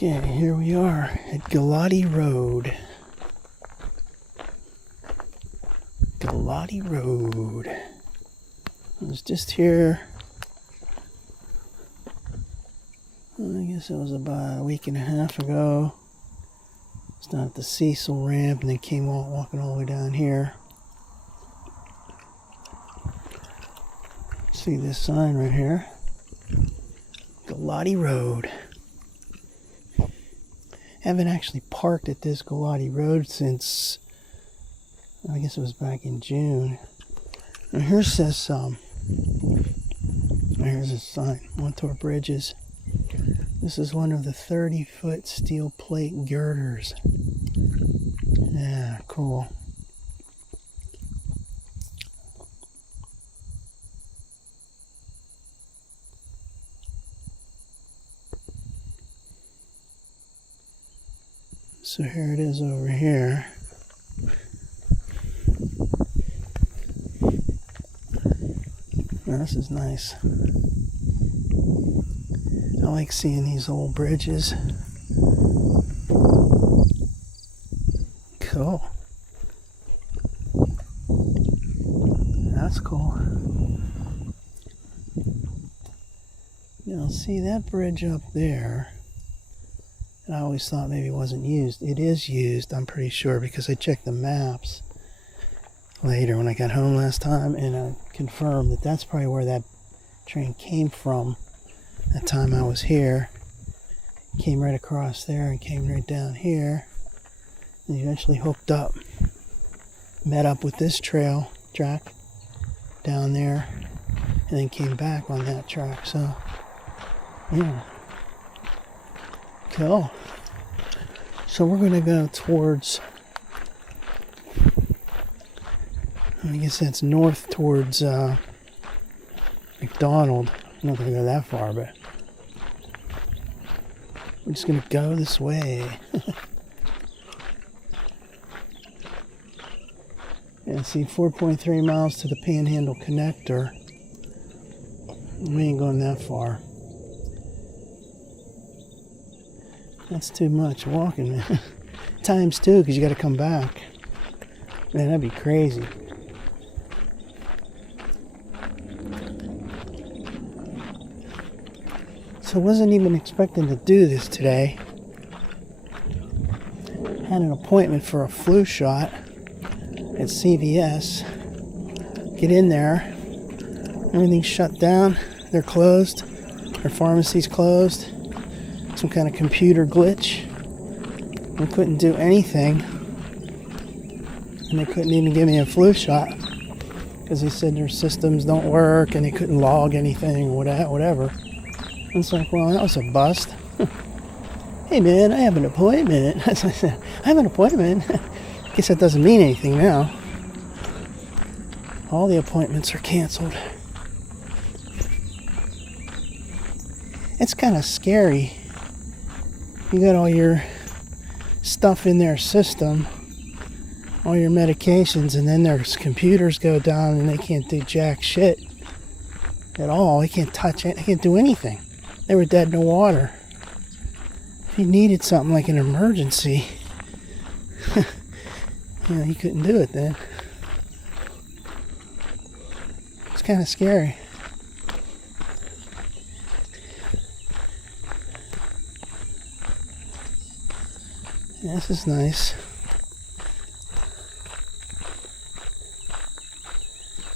Okay, here we are at Galati Road. Galati Road. I was just here, I guess it was about a week and a half ago. It's down at the Cecil ramp and then came walking all the way down here. See this sign right here? Galati Road. Haven't actually parked at this Galati Road since, I guess it was back in June. And here says, here's a sign, Montour Bridges. This is one of the 30-foot steel plate girders. Yeah, cool. So here it is over here. Now, this is nice. I like seeing these old bridges. Cool. That's cool. Now, see that bridge up there? I always thought maybe it wasn't used. It is used, I'm pretty sure, because I checked the maps later when I got home last time, and I confirmed that that's probably where that train came from that time I was here. Came right across there and came right down here, and eventually hooked up, met up with this track down there, and then came back on that track. So yeah, cool. So we're going to go towards, I guess that's north towards McDonald. I'm not going to go that far, but we're just going to go this way. And see, 4.3 miles to the Panhandle Connector. We ain't going that far. That's too much walking, man. Times two, because you got to come back. Man, that'd be crazy. So I wasn't even expecting to do this today. Had an appointment for a flu shot at CVS. Get in there. Everything's shut down. They're closed. Their pharmacy's closed. Some kind of computer glitch. We couldn't do anything. And they couldn't even give me a flu shot. Because they said their systems don't work and they couldn't log anything or whatever. And it's like, well, that was a bust. Hey man, I have an appointment. I have an appointment. Guess that doesn't mean anything now. All the appointments are canceled. It's kind of scary. You got all your stuff in their system, all your medications, and then their computers go down and they can't do jack shit at all. They can't touch it. They can't do anything. They were dead in the water. If you needed something like an emergency, you couldn't do it then. It's kind of scary. Yeah, this is nice.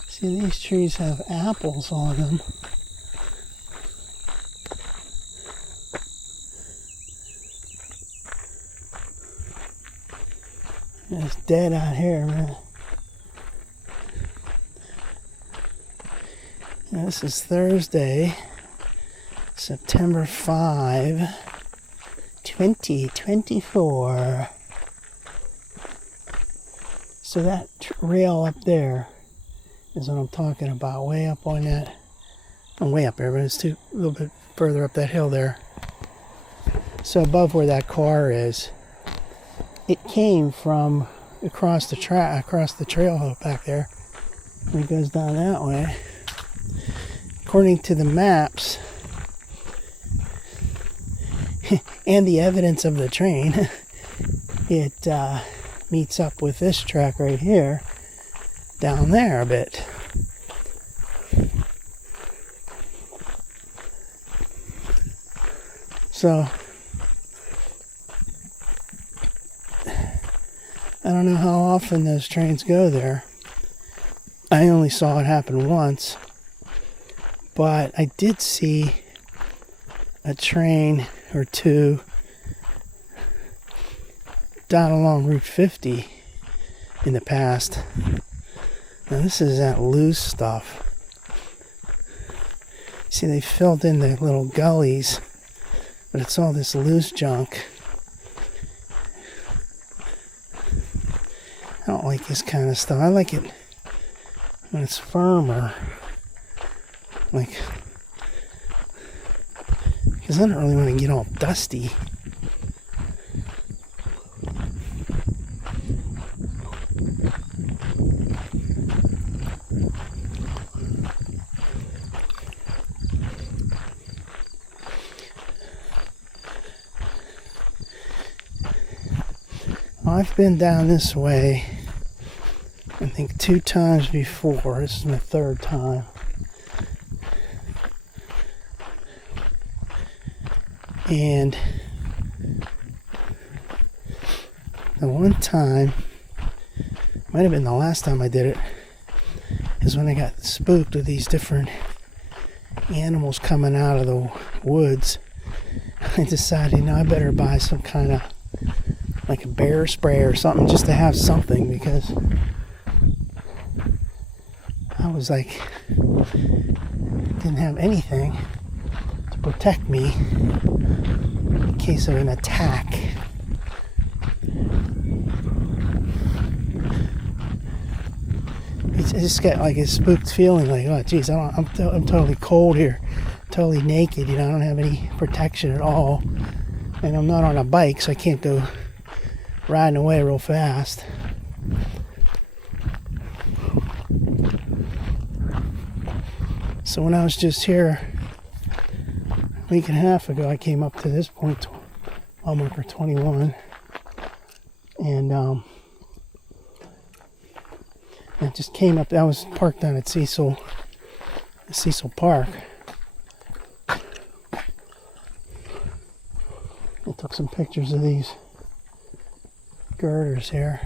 See, these trees have apples on them. It's dead out here, man. Now, this is Thursday, September 5, 2024. So that rail up there is what I'm talking about. Way up on that. I'm way up there, but it's a little bit further up that hill there. So above where that car is, it came from across the trail back there. And it goes down that way. According to the maps, and the evidence of the train, it meets up with this track right here, down there a bit. So, I don't know how often those trains go there. I only saw it happen once, but I did see a train or two down along Route 50 in the past. Now this is that loose stuff. See, they filled in the little gullies, but it's all this loose junk. I don't like this kind of stuff. I like it when it's firmer. Like, because I don't really want to get all dusty. I've been down this way, I think 2 times before. This is my 3rd time. And the one time, might have been the last time I did it, is when I got spooked with these different animals coming out of the woods. I decided, I better buy some kind of like a bear spray or something, just to have something, because I was like, didn't have anything to protect me in case of an attack. I just got like a spooked feeling, like, oh geez, I'm totally cold here, totally naked, I don't have any protection at all, and I'm not on a bike, so I can't go riding away real fast. So when I was just here a week and a half ago, I came up to this point, mile marker 21, and I just came up. I was parked down at Cecil Park. I took some pictures of these girders here.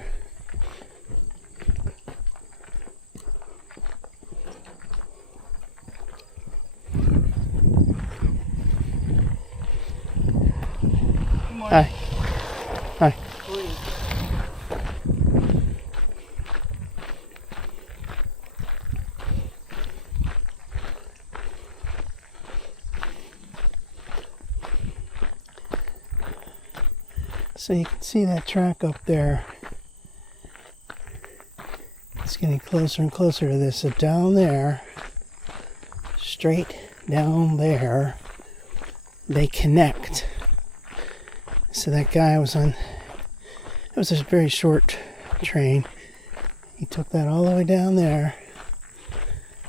Hi. Hi. So you can see that track up there. It's getting closer and closer to this. So down there, straight down there, they connect. So that guy was on, it was a very short train. He took that all the way down there,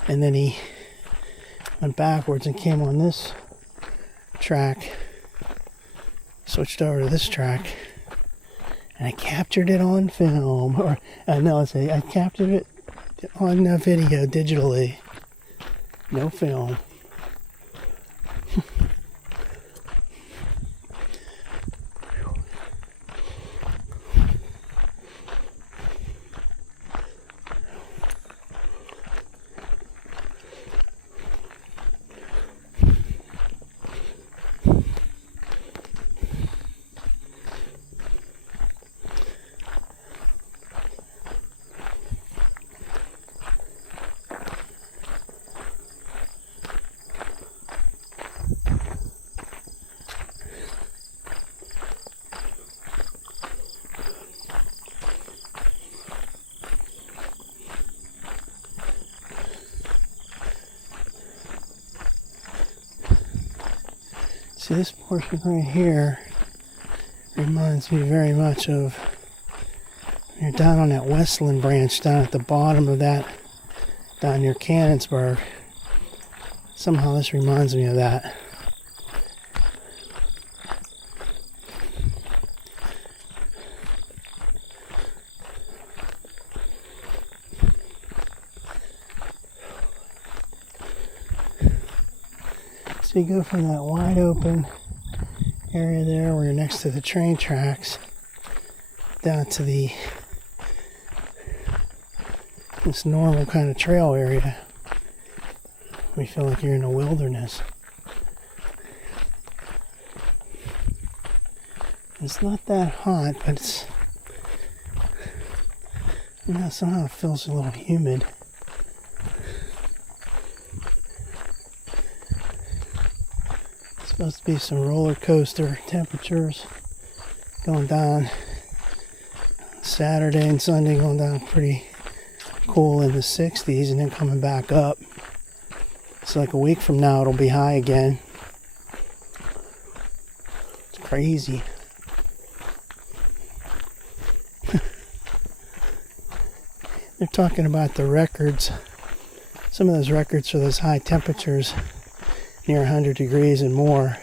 and then he went backwards and came on this track, switched over to this track, and I captured it on film, or I captured it on video digitally, no film. See, this portion right here reminds me very much of, you're down on that Westland branch down at the bottom of that, down near Cannonsburg. Somehow this reminds me of that. So you go from that wide open area there where you're next to the train tracks down to this normal kind of trail area. We feel like you're in the wilderness. It's not that hot, but it's, somehow it feels a little humid. It's supposed to be some roller coaster temperatures going down Saturday and Sunday, going down pretty cool in the 60s and then coming back up. So like a week from now it'll be high again. It's crazy. They're talking about the records. Some of those records for those high temperatures near 100 degrees and more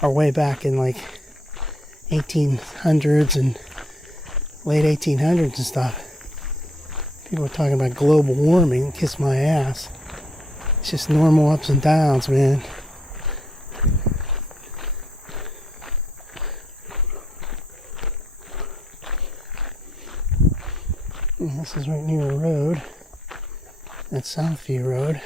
are way back in like 1800s and late 1800s and stuff. People are talking about global warming. Kiss my ass. It's just normal ups and downs, man. And this is right near a road. That's Southview Road.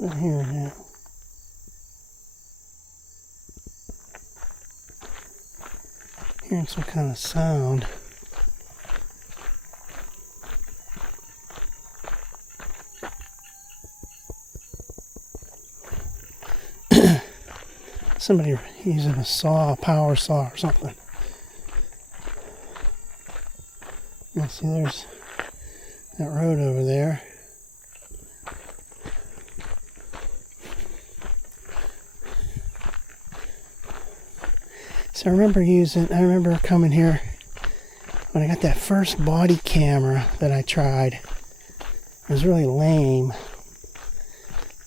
Right here now. Hearing some kind of sound. Somebody using a saw, a power saw or something. You see there's that road over there. So I remember coming here when I got that first body camera that I tried. It was really lame.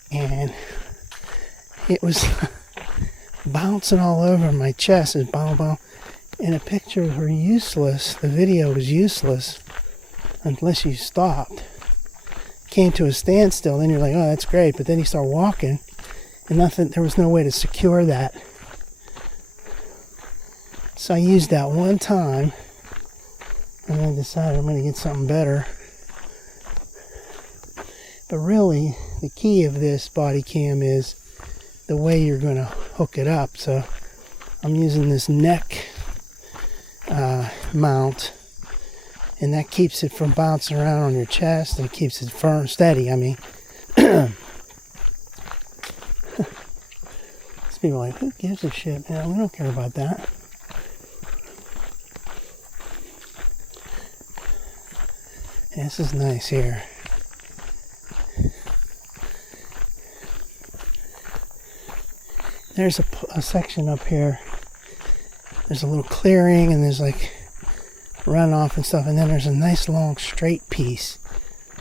And it was bouncing all over my chest. And bow. And the pictures were useless. The video was useless unless you stopped. Came to a standstill, then you're like, oh, that's great. But then you start walking and there was no way to secure that. So I used that one time and then decided I'm going to get something better. But really, the key of this body cam is the way you're going to hook it up. So I'm using this neck mount, and that keeps it from bouncing around on your chest and keeps it firm, steady. I mean, some people are like, who gives a shit, man? We don't care about that. Yeah, this is nice here. There's a section up here. There's a little clearing and there's like runoff and stuff. And then there's a nice long straight piece.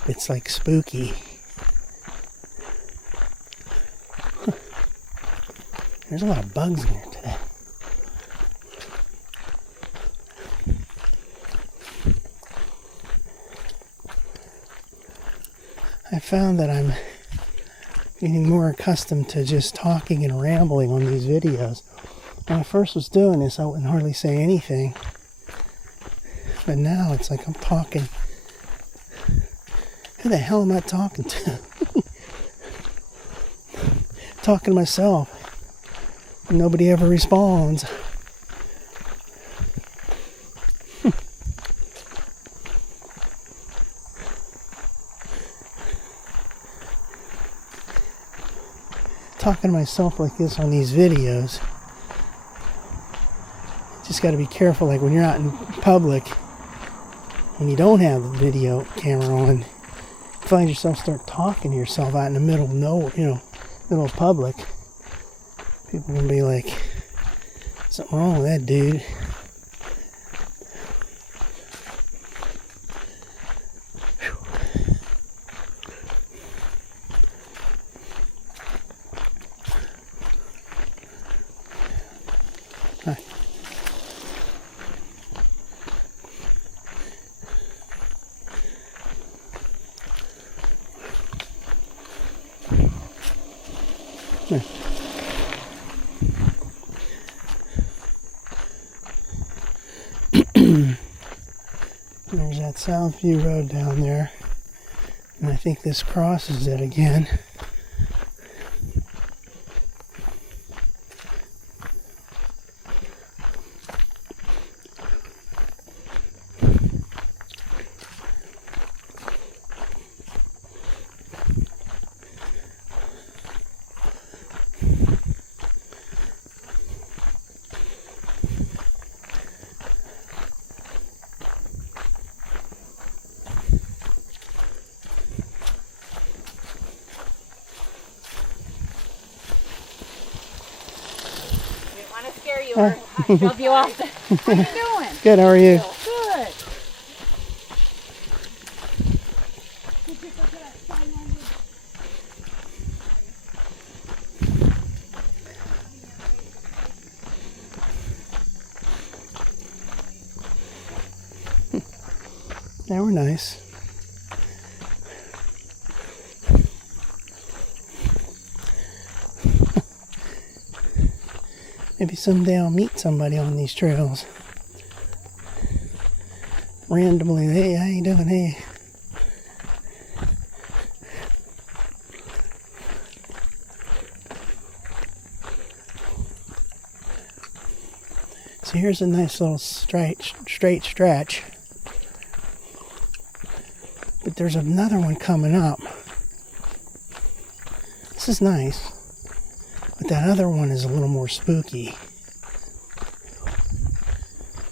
It's like spooky. There's a lot of bugs in here today. I found that I'm getting more accustomed to just talking and rambling on these videos. When I first was doing this, I wouldn't hardly say anything. But now it's like I'm talking. Who the hell am I talking to? Talking to myself. And nobody ever responds. Talking to myself like this on these videos. Just got to be careful, like when you're out in public, when you don't have the video camera on, you find yourself start talking to yourself out in the middle of nowhere, middle of public. People are gonna be like, something wrong with that dude. There's that Southview Road down there. And I think this crosses it again. Scare you or shove you off. How you doing? Good, how are you? Good. They were nice. Maybe someday I'll meet somebody on these trails. Randomly, hey, how you doing? Hey. So here's a nice little straight stretch. But there's another one coming up. This is nice. But that other one is a little more spooky.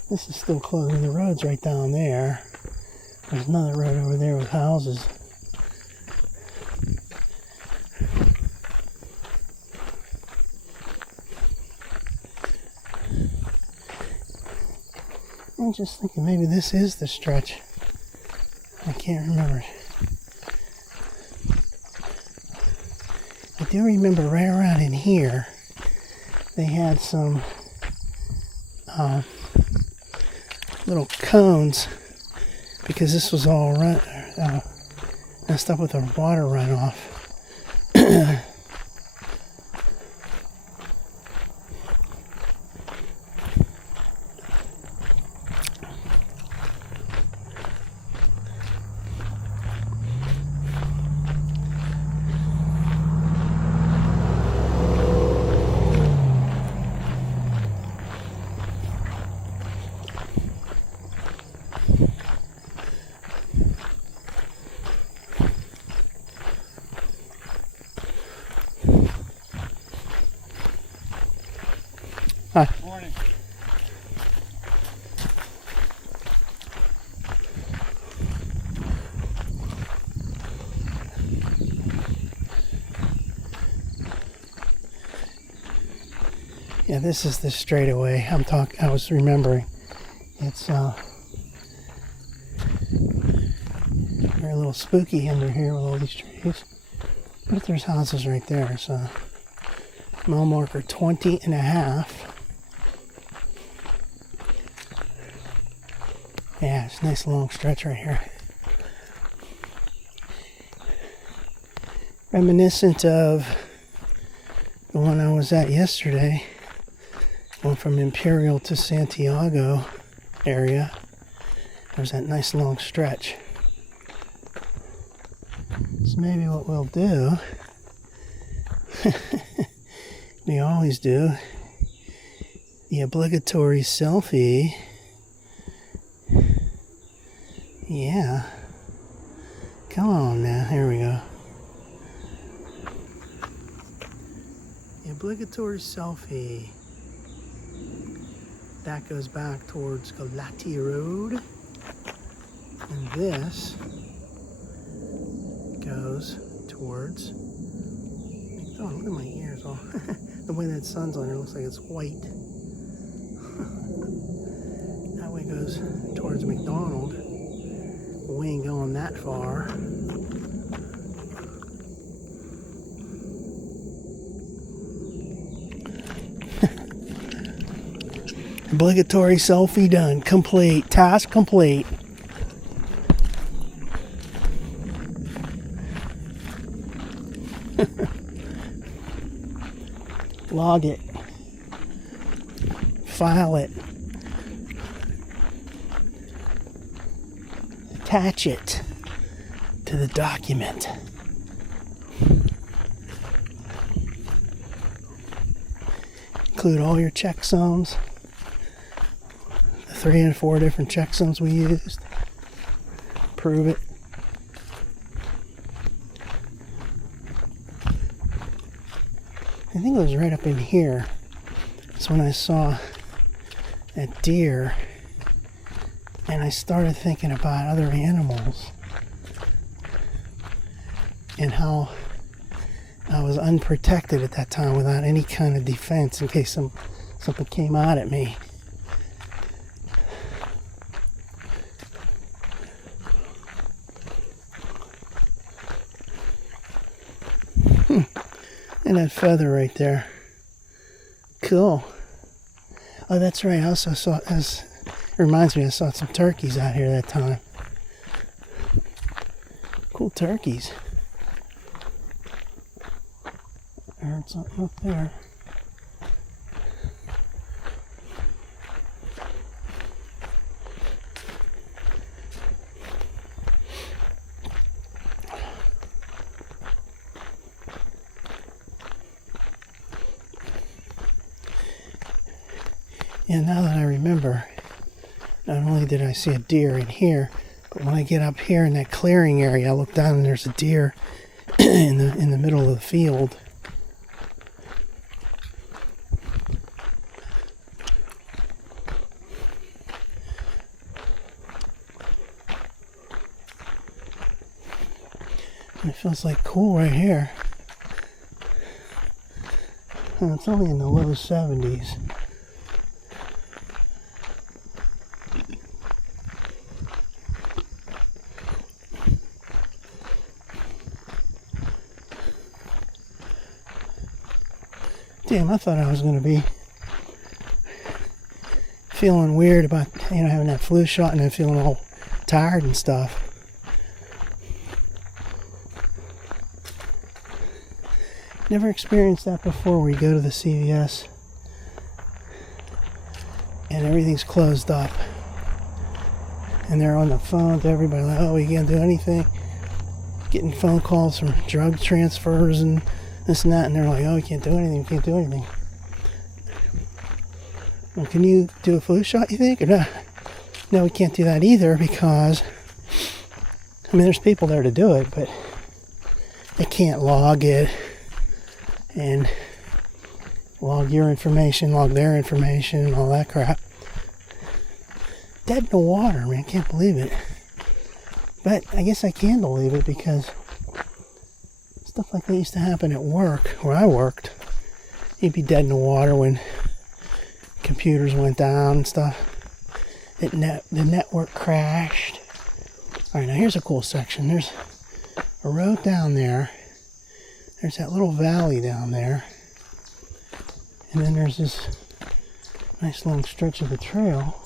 This is still closing the roads right down there. There's another road over there with houses. I'm just thinking maybe this is the stretch. I can't remember. I do remember right around in here, they had some little cones because this was all messed up with a water runoff. Hi. Morning. Yeah, this is the straightaway I was remembering. It's very a little spooky under here with all these trees. But there's houses right there, so mile marker 20 and a half. Yeah, it's a nice long stretch right here. Reminiscent of the one I was at yesterday, going from Imperial to Santiago area. There's that nice long stretch. So maybe what we'll do, we always do, the obligatory selfie. Yeah. Come on now, here we go. The obligatory selfie. That goes back towards Galati Road. And this goes towards... Oh, look at my ears. Oh, the way that sun's on it looks like it's white. That way goes towards McDonald. We ain't going that far. Obligatory selfie done. Complete. Task complete. log it, file it, attach it to the document. Include all your checksums, the 3 and 4 different checksums we used. Prove it. I think it was right up in here. That's when I saw that deer, and I started thinking about other animals and how I was unprotected at that time without any kind of defense in case something came out at me. And that feather right there. Cool. Oh, that's right. I also saw, it reminds me, I saw some turkeys out here that time. Cool turkeys. I heard something up there. And now that I remember, not only did I see a deer in here, but when I get up here in that clearing area, I look down and there's a deer in the middle of the field. And it feels like cool right here. And it's only in the low 70s. Damn, I thought I was going to be feeling weird about, having that flu shot and then feeling all tired and stuff. Never experienced that before where you go to the CVS and everything's closed up. And they're on the phone to everybody like, oh, we can't do anything. Getting phone calls from drug transfers and this and that, and they're like, oh, we can't do anything. Well, can you do a flu shot, you think, or not? No, we can't do that either because, there's people there to do it, but they can't log it and log your information, log their information, and all that crap. Dead in the water, man, I can't believe it. But I guess I can believe it because stuff like that used to happen at work, where I worked. You'd be dead in the water when computers went down and stuff. The network crashed. Alright, now here's a cool section. There's a road down there. There's that little valley down there. And then there's this nice long stretch of the trail.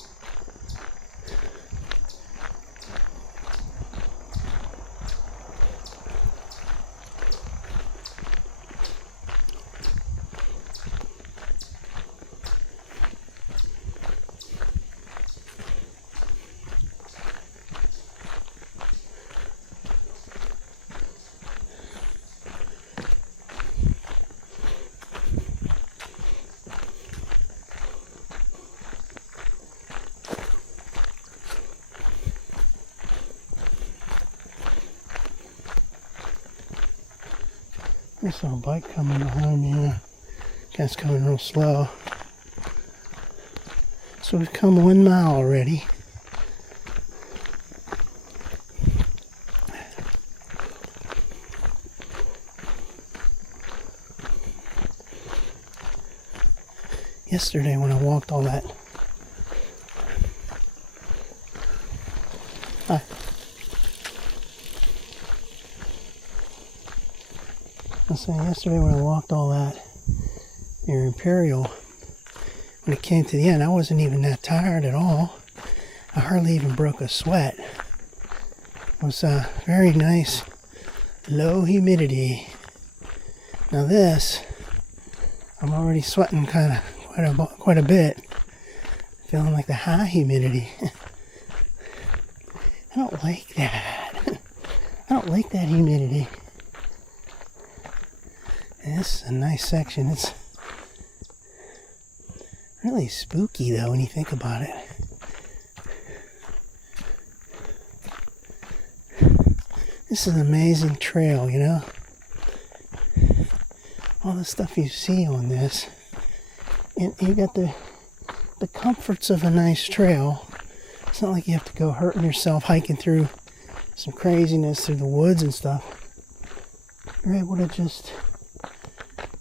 I saw a bike coming behind me. Guy's coming real slow. So we've come 1 mile already. Yesterday when I walked all that. Hi. I was saying yesterday when I walked all that near Imperial, when it came to the end, I wasn't even that tired at all. I hardly even broke a sweat. It was very nice, low humidity. Now this, I'm already sweating quite a bit. Feeling like the high humidity. I don't like that. I don't like that humidity. And this is a nice section. It's really spooky though when you think about it. This is an amazing trail, you know? All the stuff you see on this. And you got the comforts of a nice trail. It's not like you have to go hurting yourself hiking through some craziness through the woods and stuff. You're able to just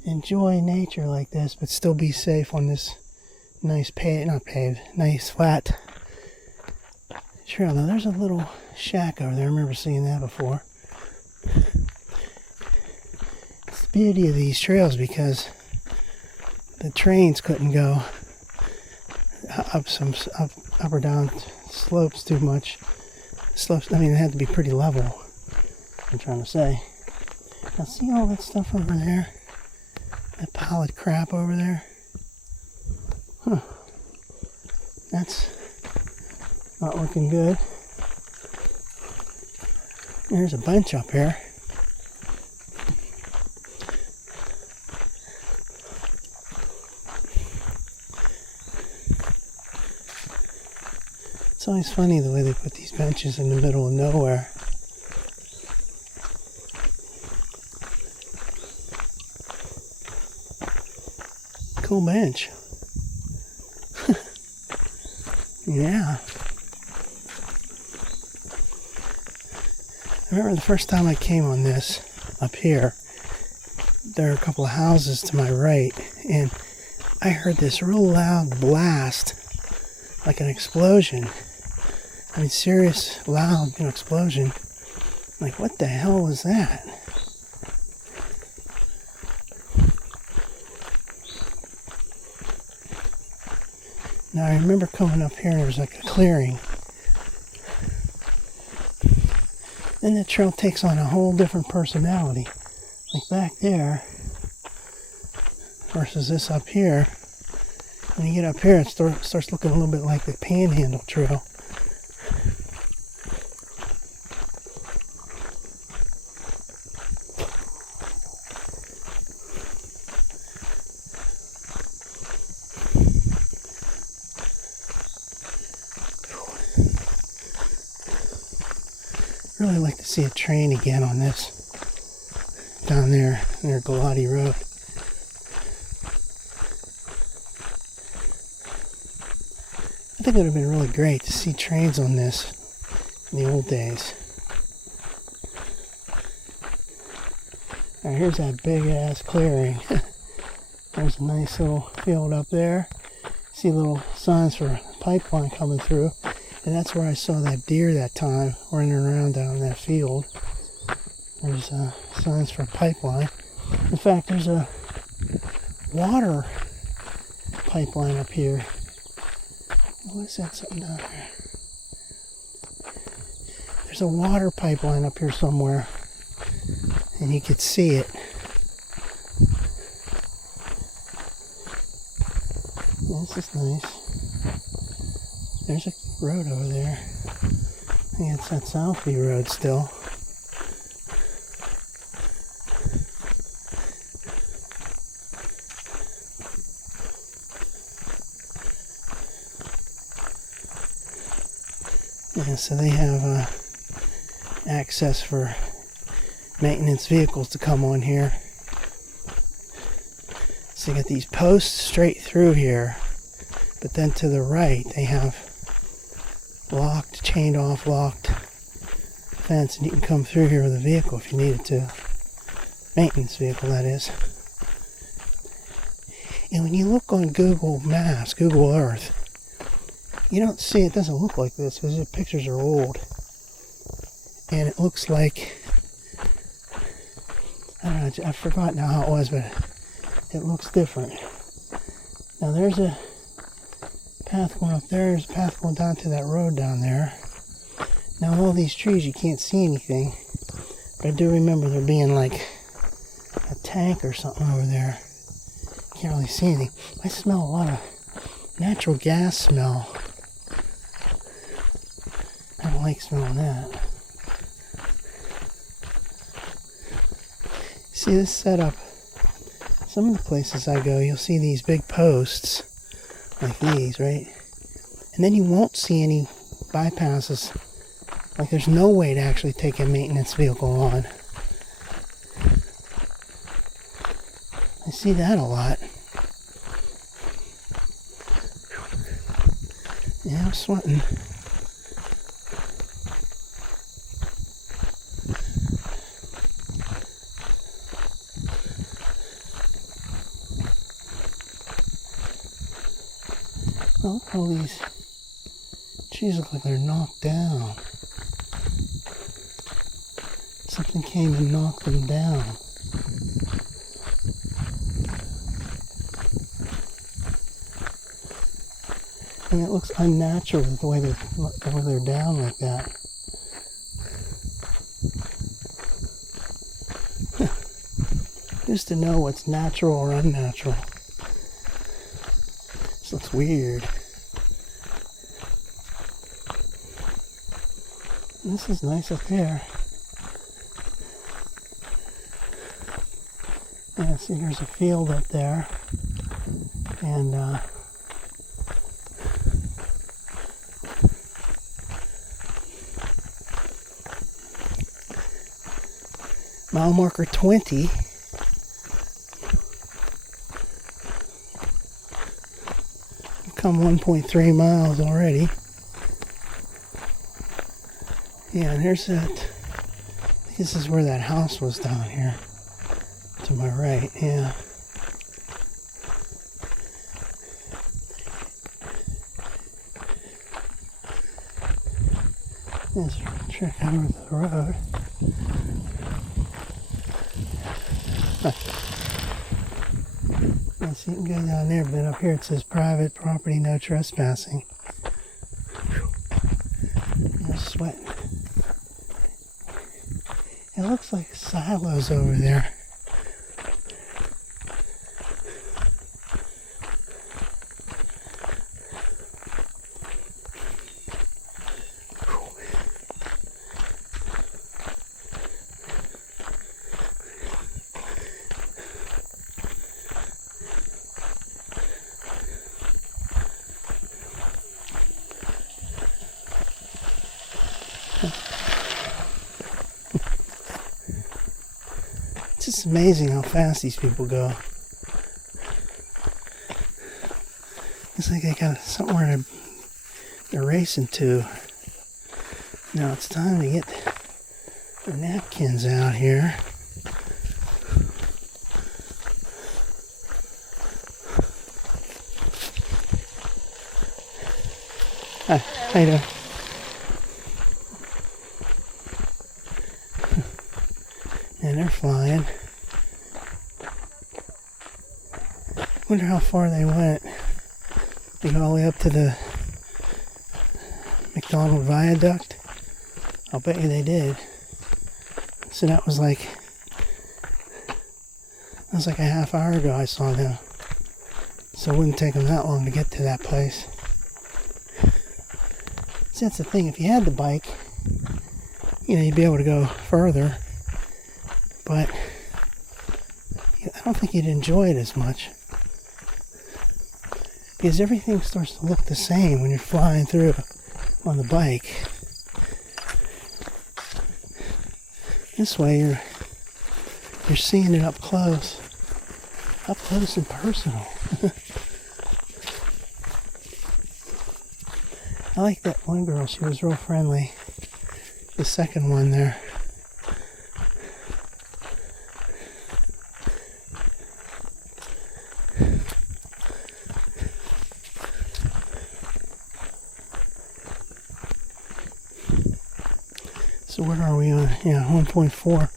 enjoy nature like this, but still be safe on this nice nice flat trail. Now there's a little shack over there. I remember seeing that before. It's the beauty of these trails because the trains couldn't go up or down slopes too much. Slopes, I mean, it had to be pretty level. I'm trying to say. Now see all that stuff over there? That pile of crap over there? Huh. That's not looking good. There's a bunch up here. It's always funny the way they put these benches in the middle of nowhere. Cool bench. Yeah. I remember the first time I came on this up here, there are a couple of houses to my right, and I heard this real loud blast, like an explosion. I mean, serious, loud, explosion. Like, what the hell was that? Now, I remember coming up here and there was like a clearing. Then the trail takes on a whole different personality. Like back there versus this up here. When you get up here, it starts looking a little bit like the Panhandle Trail. Really like to see a train again on this. Down there near Galati Road. I think it would have been really great to see trains on this in the old days. Alright, here's that big ass clearing. There's a nice little field up there. See little signs for a pipeline coming through. And that's where I saw that deer that time running around down that field. There's signs for a pipeline. In fact, there's a water pipeline up here. What is that? Something down there. There's a water pipeline up here somewhere. And you could see it. This is nice. There's a road over there. I think it's that Southview road still. Yeah, so they have access for maintenance vehicles to come on here. So you got these posts straight through here, but then to the right they have locked, chained off, locked fence, and you can come through here with a vehicle if you needed to. Maintenance vehicle, that is. And when you look on Google Maps, Google Earth, you don't see, it doesn't look like this because the pictures are old. And it looks like, I don't know, I forgot now how it was, but it looks different. Now there's a path going up there, there's a path going down to that road down there. Now all these trees, you can't see anything, but I do remember there being like a tank or something over there. can't really see anything. I smell a lot of natural gas smell. I don't like smelling that. See this setup? Some of the places I go, you'll see these big posts like these, right? And then you won't see any bypasses. Like there's no way to actually take a maintenance vehicle on. I see that a lot. Yeah, I'm sweating. Oh, look at all these trees look like they're knocked down. Something came and knocked them down. And it looks unnatural the way they're down like that. Just to know what's natural or unnatural. This looks weird. This is nice up here. Yeah, see, there's a field up there. And, mile marker 20. We've come 1.3 miles already. Yeah, and here's that. I think this is where that house was down here. To my right, yeah. Let's check over the road. Yes, you can go down there, but up here it says private property, no trespassing. I'm sweating. It looks like silos over there. It's just amazing how fast these people go. It's like they got somewhere they're racing to. Now it's time to get the napkins out here. Hi, how you doing? And they're flying. Wonder how far they went. They go all the way up to the McDonald Viaduct. I'll bet you they did. So that was like a half hour ago I saw them. So it wouldn't take them that long to get to that place. See, that's the thing. If you had the bike, you'd be able to go further. But I don't think you'd enjoy it as much. Because everything starts to look the same when you're flying through on the bike. This way you're seeing it up close and personal. I like that one girl, she was real friendly. The second one there. So what are we on? Yeah, 1.4.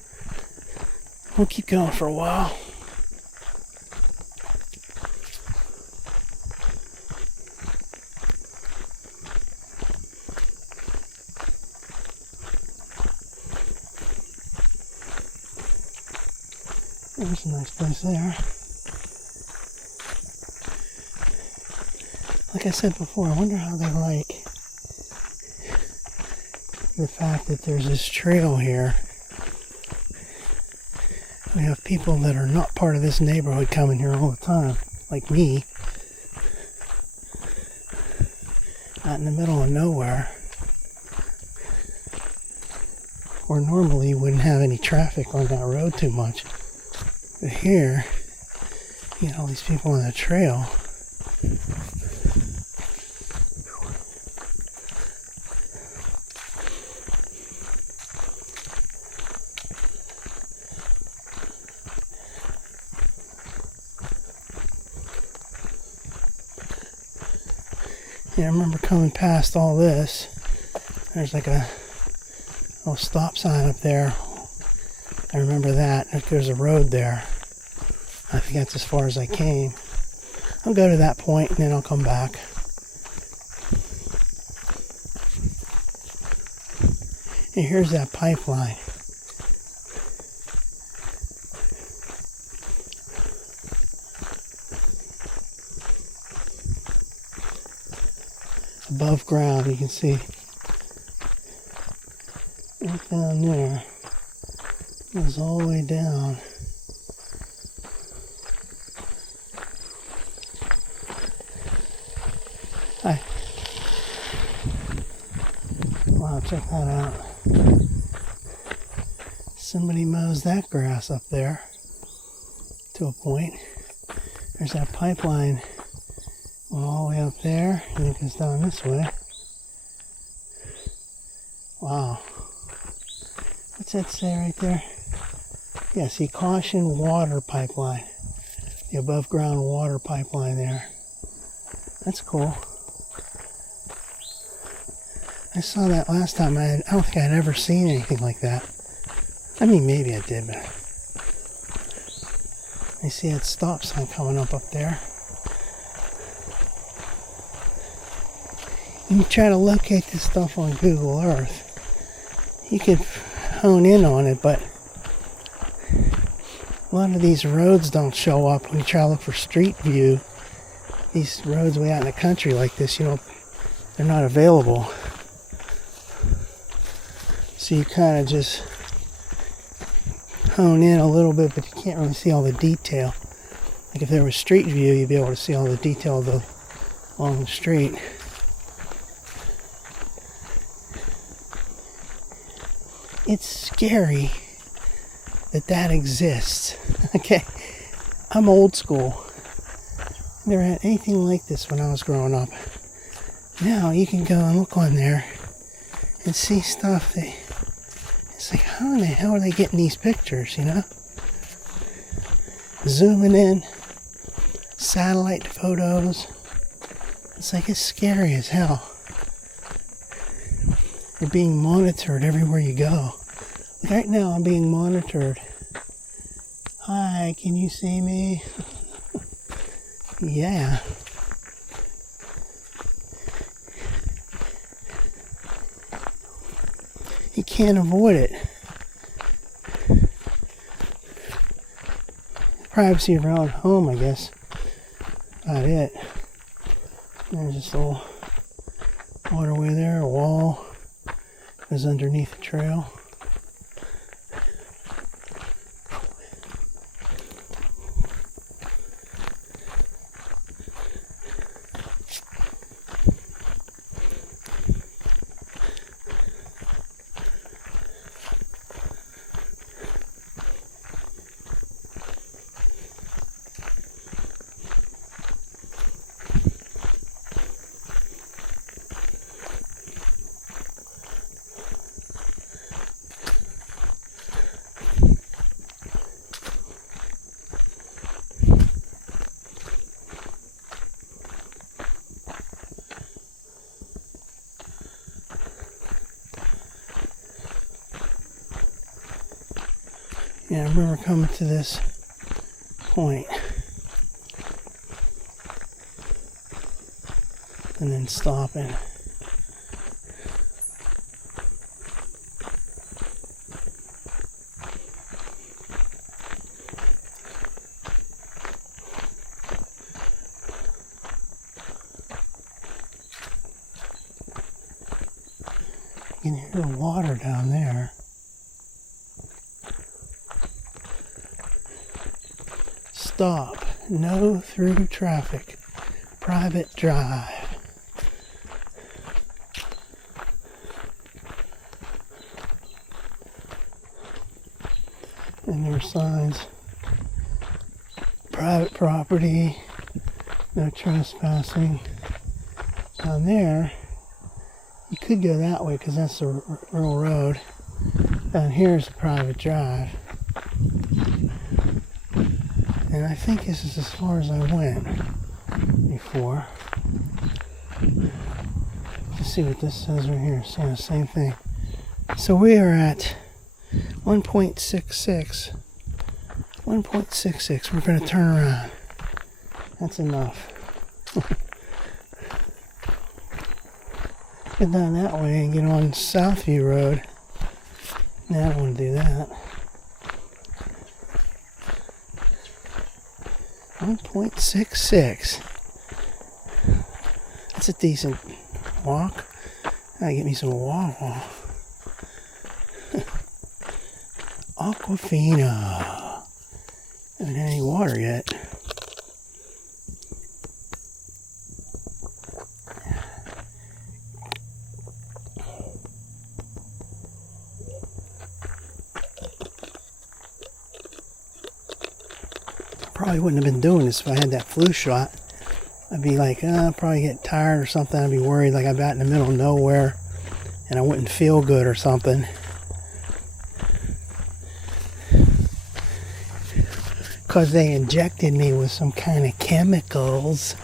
We'll keep going for a while. There's a nice place there. like I said before, I wonder how they like the fact that there's this trail here. We have people that are not part of this neighborhood coming here all the time, like me, out in the middle of nowhere, where normally you wouldn't have any traffic on that road too much. But here, you know, all these people on the trail. Yeah, I remember coming past all this. There's like a little stop sign up there. I remember that. There's a road there. I think that's as far as I came. I'll go to that point and then I'll come back. And here's that pipeline. Above ground, you can see right down there. It goes all the way down. Hi. Wow, check that out. Somebody mows that grass up there to a point. There's that pipeline going all the way up there, and it goes down this way. Wow. What's that say right there? Yeah, see, caution water pipeline. The above ground water pipeline there. That's cool. I saw that last time. I don't think I had ever seen anything like that. I mean, maybe I did, but I see that stop sign coming up there. You can try to locate this stuff on Google Earth. You can hone in on it, but a lot of these roads don't show up when you try to look for street view. These roads way out in the country like this, you know, they're not available. So you kind of just hone in a little bit, but you can't really see all the detail. Like if there was street view, you'd be able to see all the detail along the street. It's scary that exists. Okay, I'm old school. Never had anything like this when I was growing up. Now you can go and look on there and see stuff that it's like, how in the hell are they getting these pictures, you know? Zooming in, satellite photos. It's like, it's scary as hell. You're being monitored everywhere you go. Like right now I'm being monitored. Hi, can you see me? Yeah. You can't avoid it. Privacy around home, I guess. About it. There's this little waterway there, a wall goes underneath the trail. Yeah, I remember coming to this point and then stopping. You can hear the water down there. Stop. No through traffic. Private drive. And there are signs. Private property. No trespassing. Down there, you could go that way because that's the real road. Down here is a private drive. And I think this is as far as I went before. Let's see what this says right here. It's the same thing. So we are at 1.66. 1.66. We're going to turn around. That's enough. Get down that way and get on Southview Road. No, I don't want to do that. 1.66. That's a decent walk. Gotta get me some water. Aquafina. Haven't had any water yet. Probably wouldn't have been doing this if I had that flu shot. I'd be like, I'll probably get tired or something. I'd be worried like I'm out in the middle of nowhere and I wouldn't feel good or something. Because they injected me with some kind of chemicals.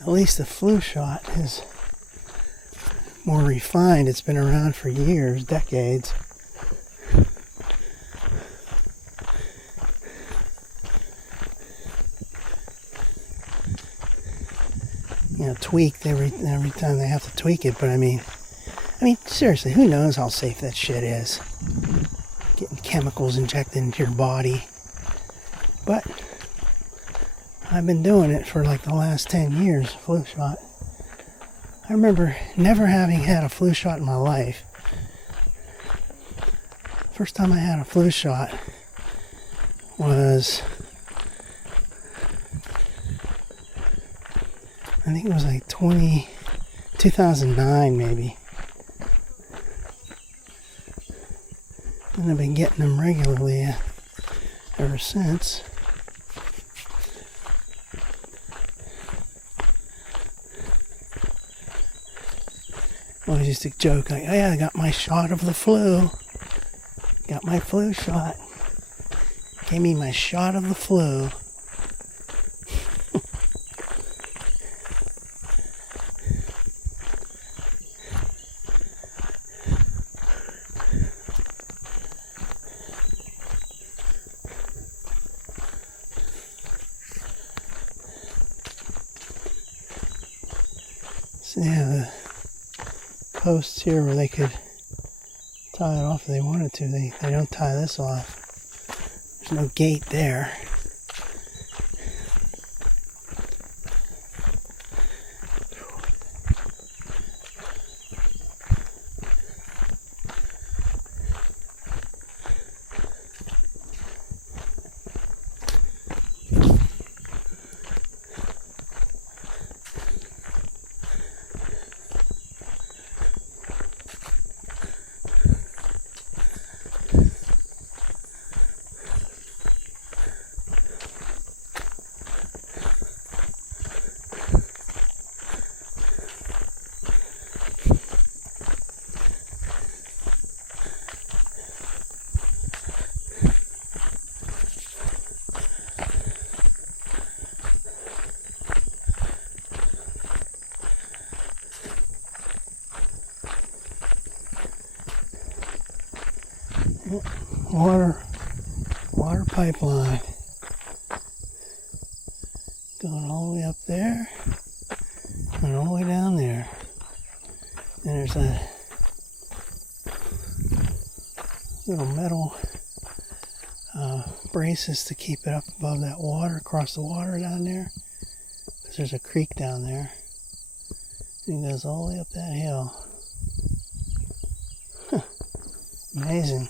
At least the flu shot is more refined. It's been around for years, decades. You know, tweaked every time they have to tweak it. But I mean, seriously, who knows how safe that shit is? Getting chemicals injected into your body. But I've been doing it for like the last 10 years, flu shot. I remember never having had a flu shot in my life. First time I had a flu shot was, I think it was like 2009 maybe. And I've been getting them regularly ever since. Always used to joke like, oh yeah, I got my shot of the flu. Got my flu shot. Gave me my shot of the flu. So yeah, the posts here where they could tie it off if they wanted to. They don't tie this off. There's no gate there. Water pipeline going all the way up there and all the way down there. And there's a little metal braces to keep it up above that water, across the water down there. Because there's a creek down there. And it goes all the way up that hill. Huh. Amazing.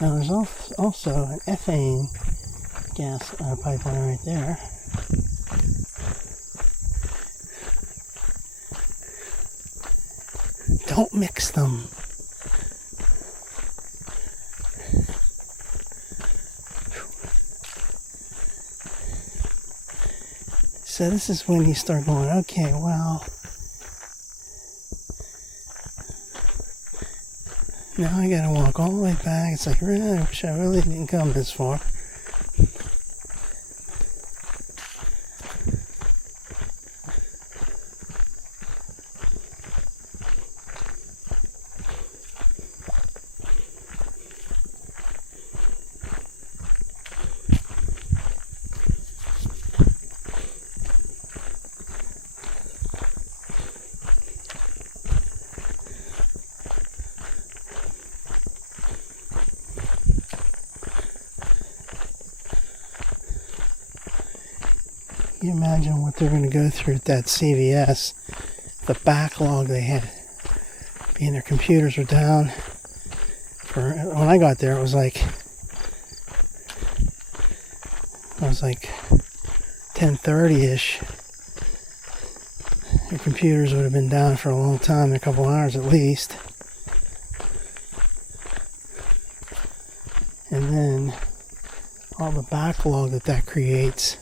Now there's also an ethane gas pipeline right there. Don't mix them. So this is when you start going, okay, well, now I gotta walk all the way back. It's like, I wish I really didn't come this far. Can you imagine what they're going to go through at that CVS? The backlog they had. Being their computers were down. When I got there, it was like 10:30-ish. Their computers would have been down for a long time, a couple hours at least. And then all the backlog that creates.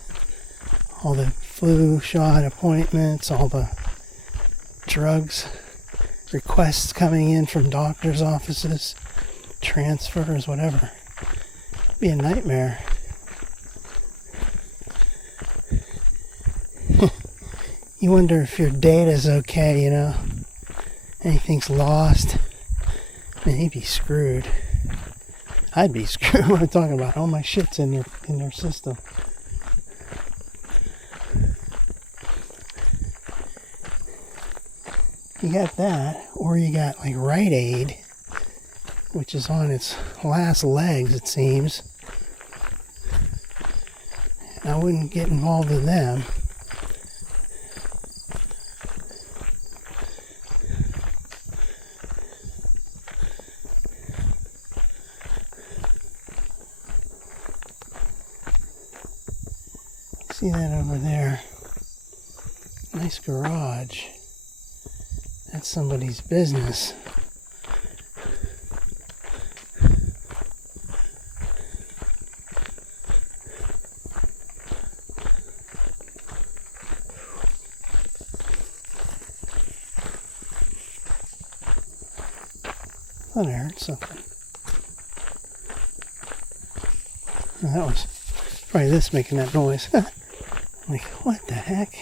All the flu shot appointments, all the drugs, requests coming in from doctors' offices, transfers, whatever. It'd be a nightmare. You wonder if your data's okay, you know. Anything's lost. Man, you'd be screwed. I'd be screwed. What am I talking about? All my shit's in their system. You got that, or you got like Rite Aid, which is on its last legs, it seems. I wouldn't get involved with them. See that over there? Nice garage. That's somebody's business. Thought I heard something. Oh, that was probably this making that noise. Like, what the heck?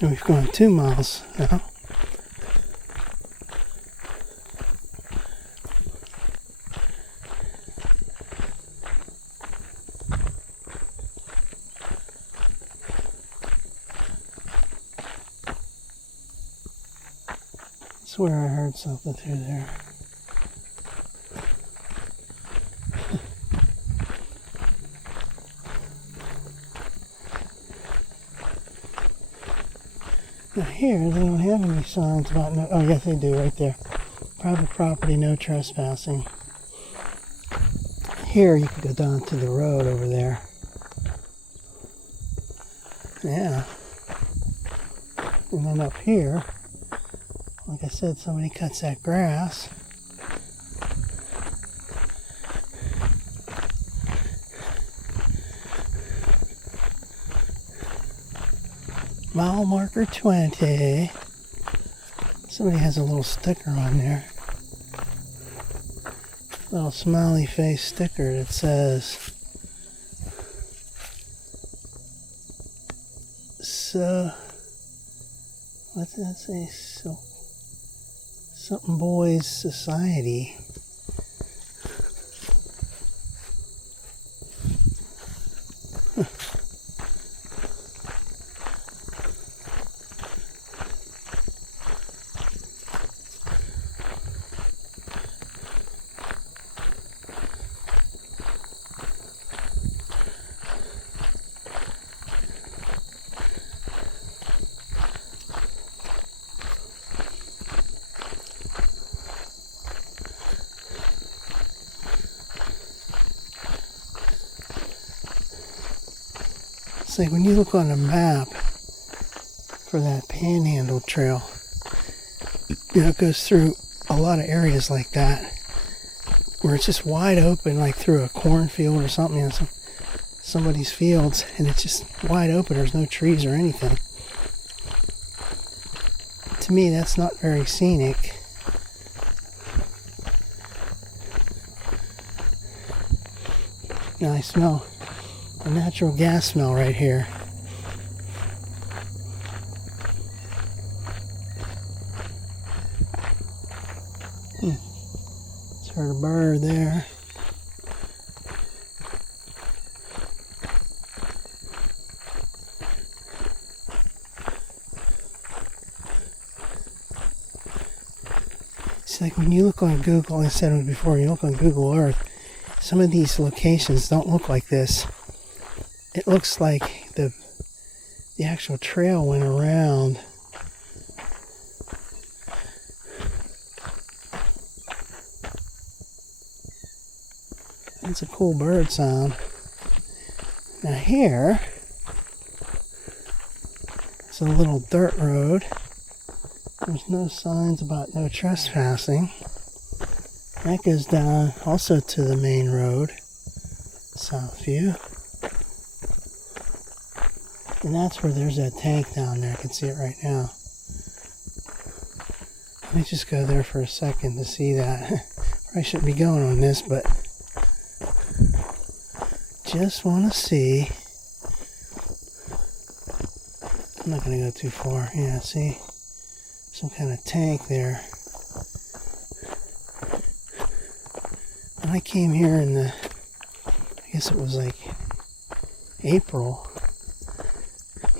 And we've gone 2 miles now. I swear I heard something through there. Now here, they don't have any signs about no... Oh, yes, they do, right there. Private property, no trespassing. Here, you could go down to the road over there. Yeah. And then up here, like I said, somebody cuts that grass. Mile marker 20. Somebody has a little sticker on there. Little smiley face sticker that says, so, what did that say? So, something Boys Society. It's like when you look on a map for that Panhandle Trail, you know, it goes through a lot of areas like that where it's just wide open, like through a cornfield or something, you know, somebody's fields, and it's just wide open. There's no trees or anything. To me, that's not very scenic. Now I smell a natural gas smell right here. Just heard a bird there. It's like when you look on Google, I said it before, you look on Google Earth, some of these locations don't look like this. It looks like the actual trail went around. That's a cool bird sound. Now here, it's a little dirt road. There's no signs about no trespassing. That goes down also to the main road, Southview. And that's where there's that tank down there. I can see it right now. Let me just go there for a second to see that. I shouldn't be going on this, but just want to see. I'm not going to go too far. Yeah, see? Some kind of tank there. When I came here in I guess it was like April,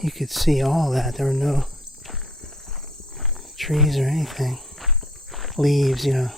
you could see all that. There were no trees or anything. Leaves, you know.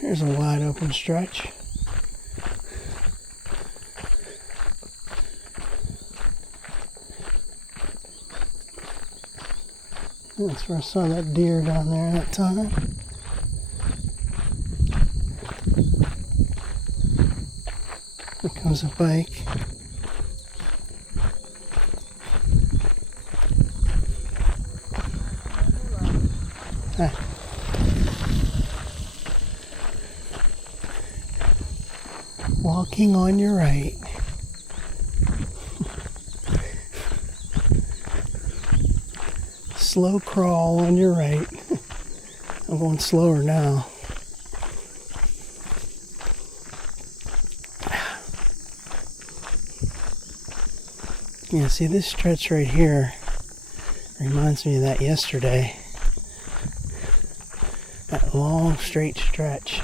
Here's a wide open stretch. That's where I saw that deer down there that time. Here comes a bike. Ah. Walking on your right. Slow crawl on your right. I'm going slower now. Yeah, see this stretch right here reminds me of that yesterday. That long straight stretch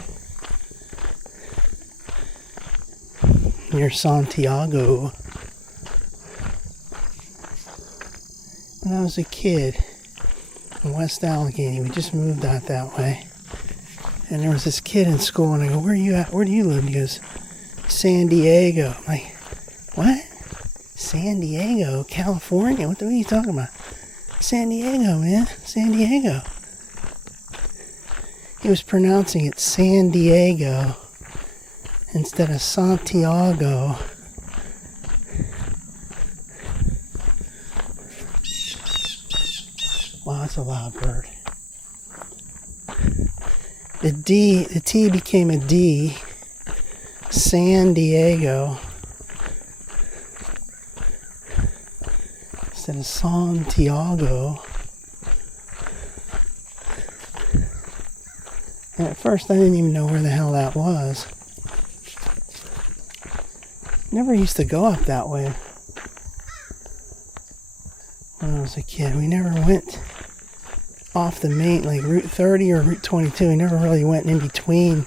near Santiago. When I was a kid in West Allegheny, we just moved out that way. And there was this kid in school, and I go, "Where are you at? Where do you live?" And he goes, "San Diego." I'm like, "What? San Diego, California? What are you talking about?" San Diego, man. San Diego. He was pronouncing it San Diego instead of Santiago. Wow, that's a loud bird. The T became a D. San Diego. Instead of Santiago. And at first I didn't even know where the hell that was. Never used to go up that way when I was a kid. We never went off the main, like Route 30 or Route 22. We never really went in between.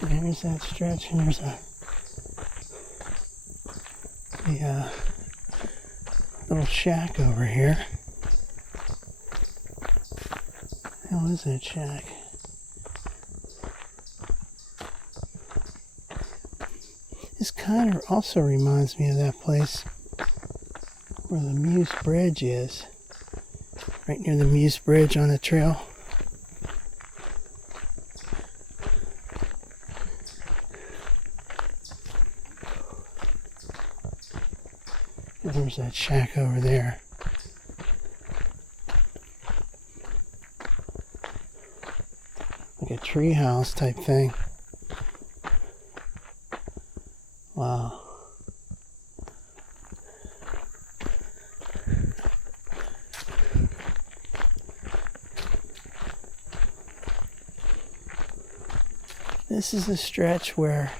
There's that stretch, and there's a little shack over here. How is that shack? This kind of also reminds me of that place where the Muse Bridge is. Right near the Muse Bridge on the trail. There's that shack over there. Like a tree house type thing. Wow. This is a stretch where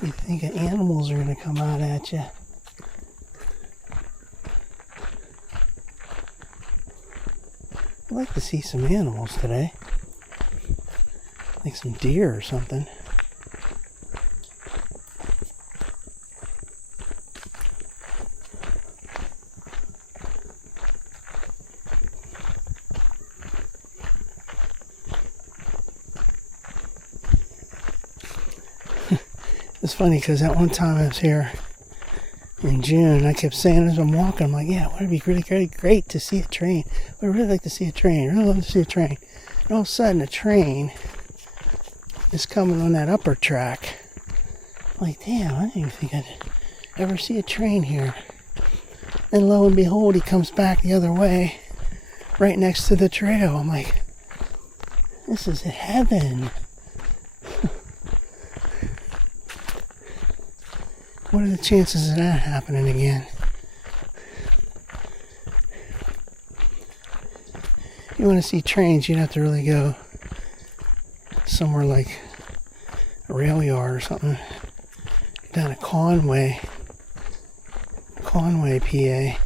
you think animals are going to come out at you. I'd like to see some animals today. Like some deer or something. It's funny because that one time I was here in June, I kept saying as I'm walking, I'm like, yeah, it would be really great to see a train. I would really like to see a train. I really love to see a train. And all of a sudden, a train is coming on that upper track. I'm like, damn, I didn't even think I'd ever see a train here. And lo and behold, he comes back the other way, right next to the trail. I'm like, this is heaven. What are the chances of that happening again? If you want to see trains, you'd have to really go somewhere like a rail yard or something. Down at Conway, PA.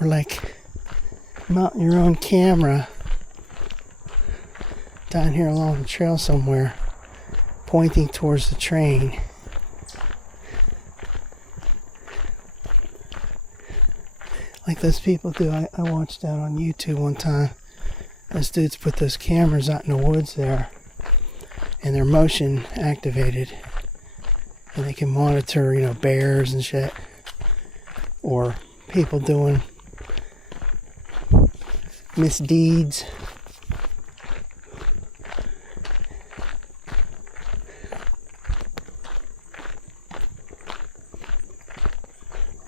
Or like mounting your own camera down here along the trail somewhere, pointing towards the train. Like those people do. I watched that on YouTube one time. Those dudes put those cameras out in the woods there, and they're motion activated, and they can monitor, bears and shit, or people doing misdeeds.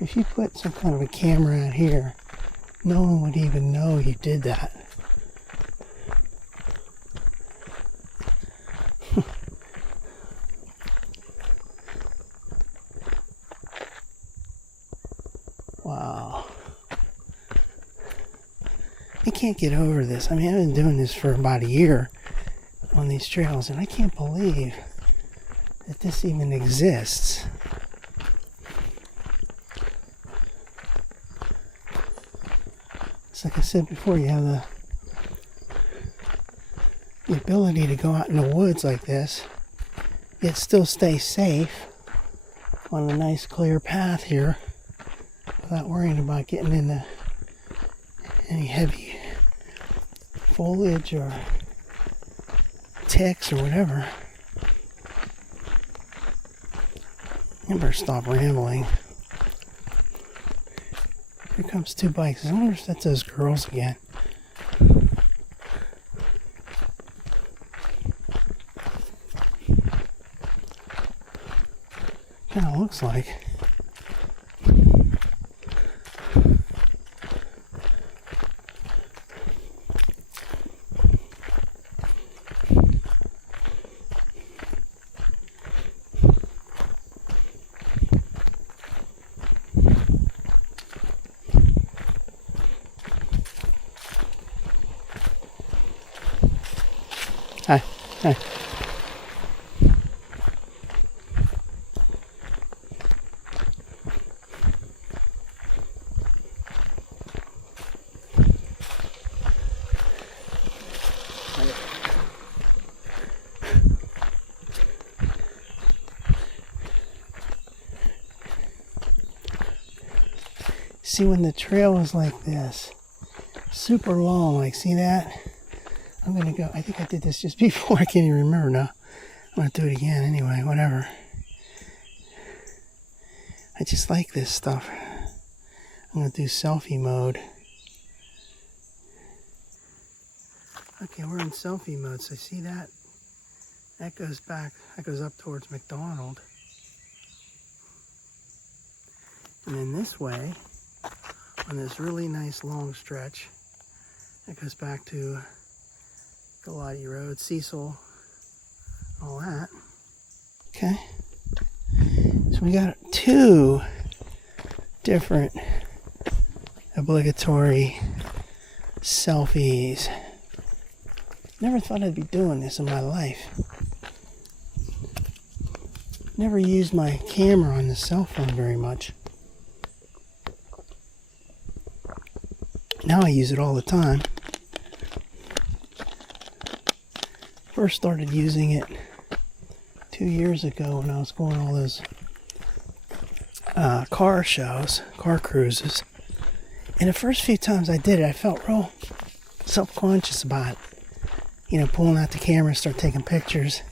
If you put some kind of a camera out here, no one would even know you did that. Wow. I can't get over this. I mean, I've been doing this for about a year on these trails, and I can't believe that this even exists. Like I said before, you have the ability to go out in the woods like this, yet still stay safe on a nice clear path here without worrying about getting into any heavy foliage or ticks or whatever. I better stop rambling. Here comes 2 bikes. I wonder if that's those girls again. Kind of looks like. Hi. Hi. See, when the trail is like this, super long, like, see that? I'm gonna go, I think I did this just before, I can't even remember now. I'm gonna do it again anyway, whatever. I just like this stuff. I'm gonna do selfie mode. Okay, we're in selfie mode, so see that? That goes back, that goes up towards McDonald. And then this way, on this really nice long stretch, that goes back to Galati Road, Cecil, all that. Okay. So we got 2 different obligatory selfies. Never thought I'd be doing this in my life. Never used my camera on the cell phone very much. Now I use it all the time. First started using it 2 years ago when I was going all those car shows, car cruises. And the first few times I did it, I felt real self-conscious about it. You know, pulling out the camera and start taking pictures.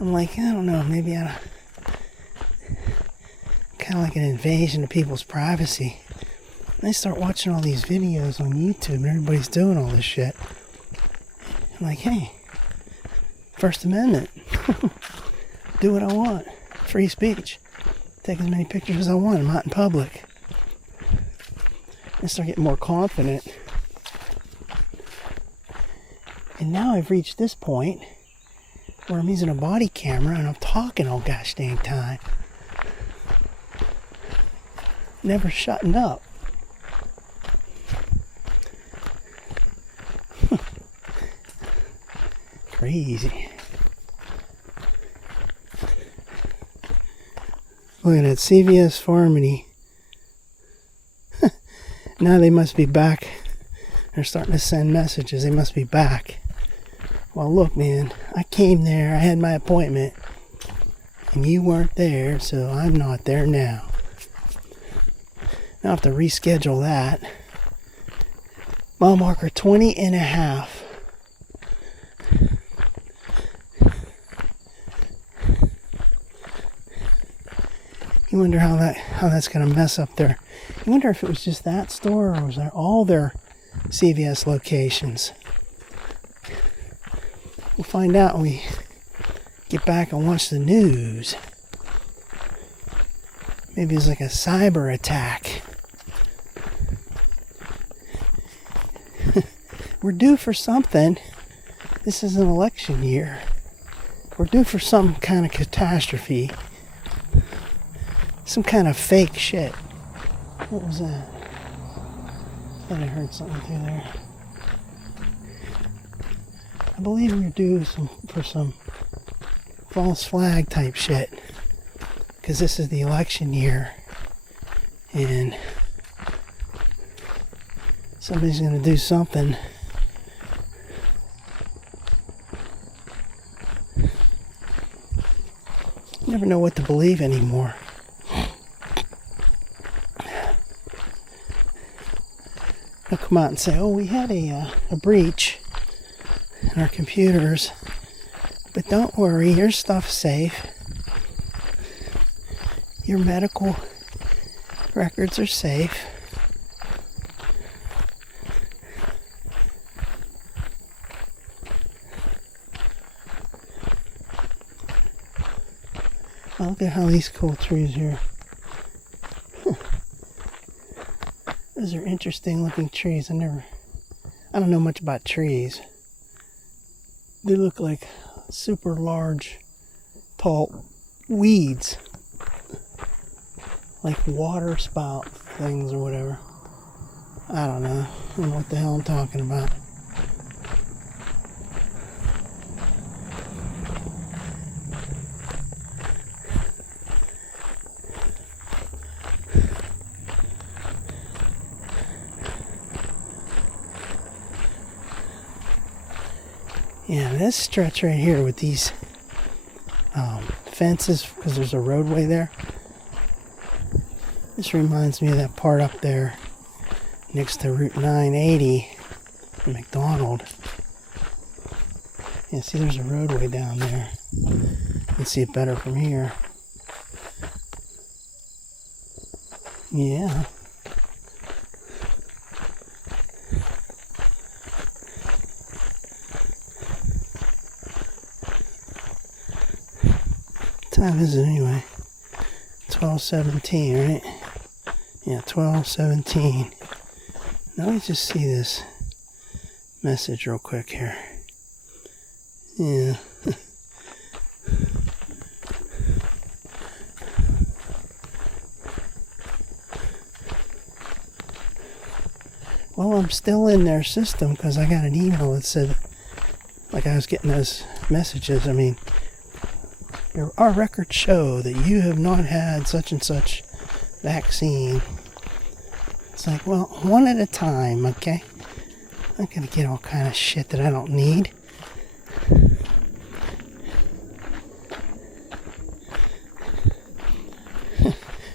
I'm like, I don't know, maybe kind of like an invasion of people's privacy. And I start watching all these videos on YouTube and everybody's doing all this shit. I'm like, hey, First Amendment. Do what I want. Free speech. Take as many pictures as I want. I'm out in public. I start getting more confident. And now I've reached this point where I'm using a body camera and I'm talking all gosh dang time. Never shutting up. Crazy. Look at that CVS Pharmacy. Now they must be back. They're starting to send messages. They must be back. Well, look, man. I came there. I had my appointment. And you weren't there, so I'm not there now. I'll have to reschedule that. Mile marker 20 and a half. You wonder how that's going to mess up there. You wonder if it was just that store or was there all their CVS locations. We'll find out when we get back and watch the news. Maybe it's like a cyber attack. We're due for something. This is an election year. We're due for some kind of catastrophe. Some kind of fake shit. What was that? I thought I heard something through there. I believe we're due for some false flag type shit. Because this is the election year. And somebody's going to do something. You never know what to believe anymore. they'll come out and say, oh, we had a breach in our computers, but don't worry, your stuff's safe. Your medical records are safe. Oh, look at how these cool trees here. Those are interesting looking trees. I don't know much about trees. They look like super large, tall weeds. Like water spout things or whatever. I don't know. I don't know what the hell I'm talking about. Yeah, this stretch right here with these fences, because there's a roadway there. This reminds me of that part up there next to Route 980 in McDonald. Yeah, see, there's a roadway down there. You can see it better from here. Yeah. What time is it anyway? 12:17, right? Yeah, 12:17. Now let me just see this message real quick here. Yeah. Well, I'm still in their system because I got an email that said, like, I was getting those messages. I mean, our records show that you have not had such and such vaccine. It's like, well, one at a time, okay? I'm not gonna get all kind of shit that I don't need.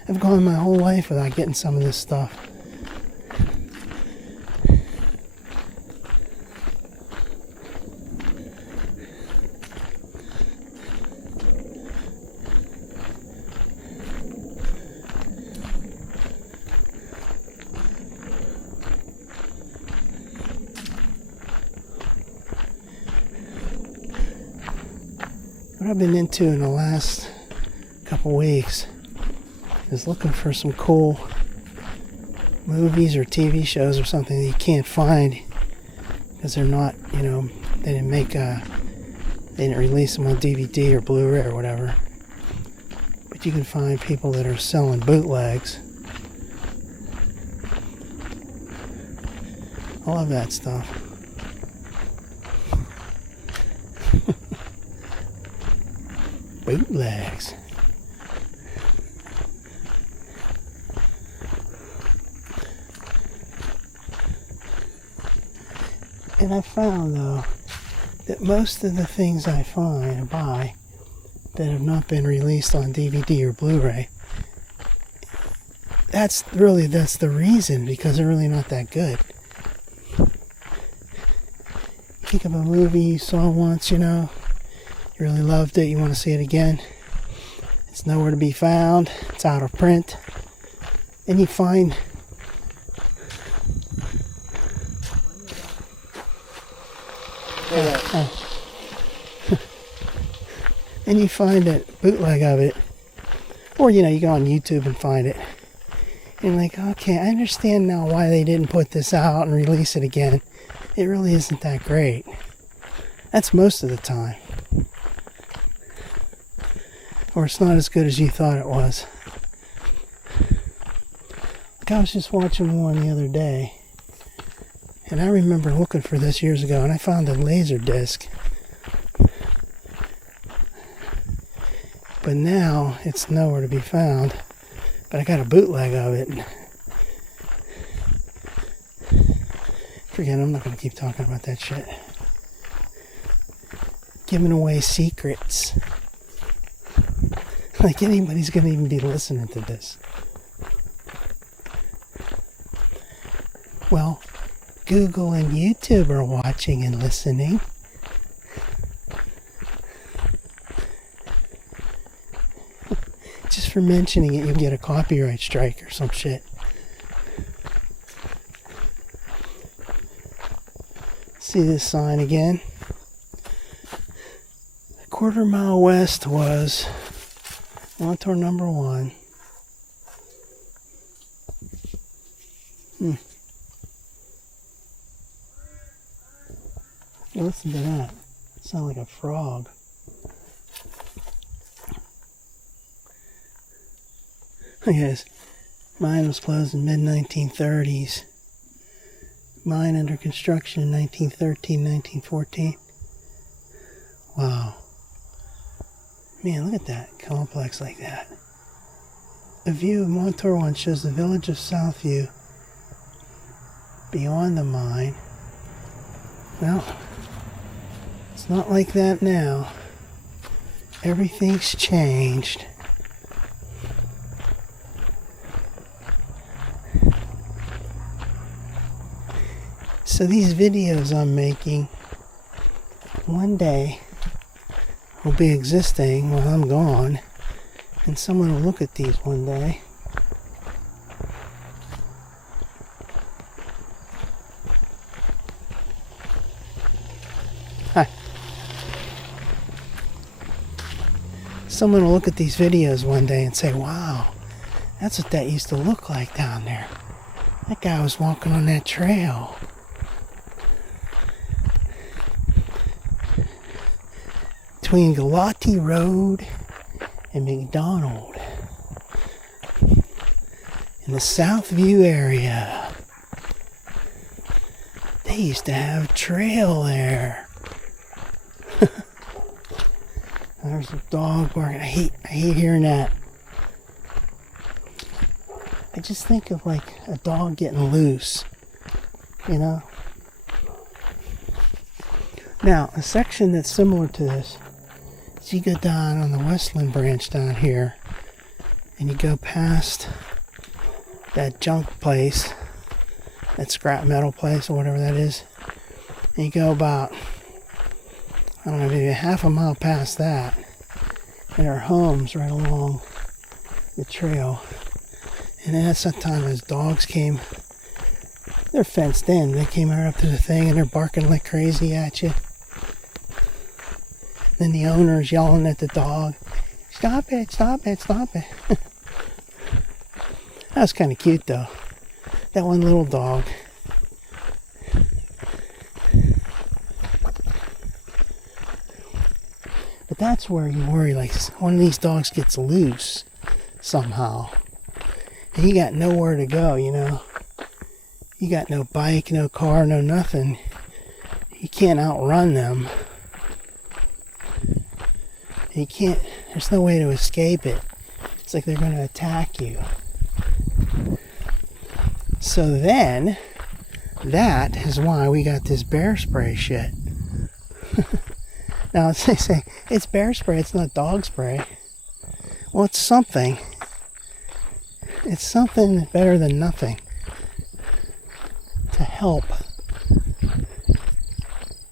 I've gone my whole life without getting some of this stuff. What I've been into in the last couple weeks is looking for some cool movies or TV shows or something that you can't find because they're not, they didn't they didn't release them on DVD or Blu-ray or whatever. But you can find people that are selling bootlegs. I love that stuff. Bootlegs. And I found, though, that most of the things I find or buy that have not been released on DVD or Blu-ray, that's the reason, because they're really not that good. Think of a movie you saw once, you really loved it, you want to see it again. It's nowhere to be found, it's out of print. And you find and you find a bootleg of it. Or, you go on YouTube and find it. And like, okay, I understand now why they didn't put this out and release it again. It really isn't that great. That's most of the time. Or it's not as good as you thought it was. Like, I was just watching one the other day, and I remember looking for this years ago, and I found a laser disc. But now it's nowhere to be found. But I got a bootleg of it. Forget it, I'm not going to keep talking about that shit. Giving away secrets. Like anybody's going to even be listening to this. Well, Google and YouTube are watching and listening. Just for mentioning it, you can get a copyright strike or some shit. See this sign again? A quarter mile west was Montour number 1. Listen to that. It sounds like a frog. Look at this. Mine was closed in mid-1930s. Mine under construction in 1913, 1914. Wow. Man, look at that complex like that. A view of Montour 1 shows the village of Southview beyond the mine. Well, it's not like that now. Everything's changed. So these videos I'm making one day will be existing while I'm gone, and someone will look at these one day. Hi. Someone will look at these videos one day and say, wow, that's what that used to look like down there. That guy was walking on that trail. Between Galati Road and McDonald in the Southview area. They used to have a trail there. There's a dog barking. I hate hearing that. I just think of like a dog getting loose, you know? Now, a section that's similar to this, you go down on the Westland branch down here, and you go past that junk place, that scrap metal place or whatever that is, and you go about, I don't know, maybe a half a mile past that, and there are homes right along the trail. And then at some time as dogs came, they're fenced in, they came right up to the thing and they're barking like crazy at you. Then the owner's yelling at the dog, stop it, stop it, stop it. That was kind of cute though. That one little dog. But that's where you worry, like one of these dogs gets loose somehow. And you got nowhere to go, you know. You got no bike, no car, no nothing. You can't outrun them. You can't, there's no way to escape it. It's like they're going to attack you. So then, that is why we got this bear spray shit. Now, they say, it's bear spray, it's not dog spray. Well, it's something. It's something better than nothing. To help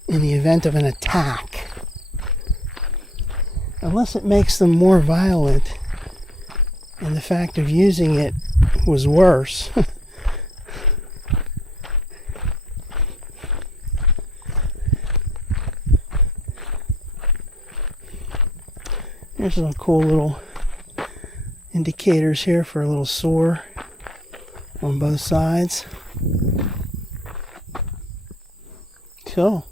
in the event of an attack. Unless it makes them more violent, and the fact of using it was worse. There's some cool little indicators here for a little sore on both sides. Cool.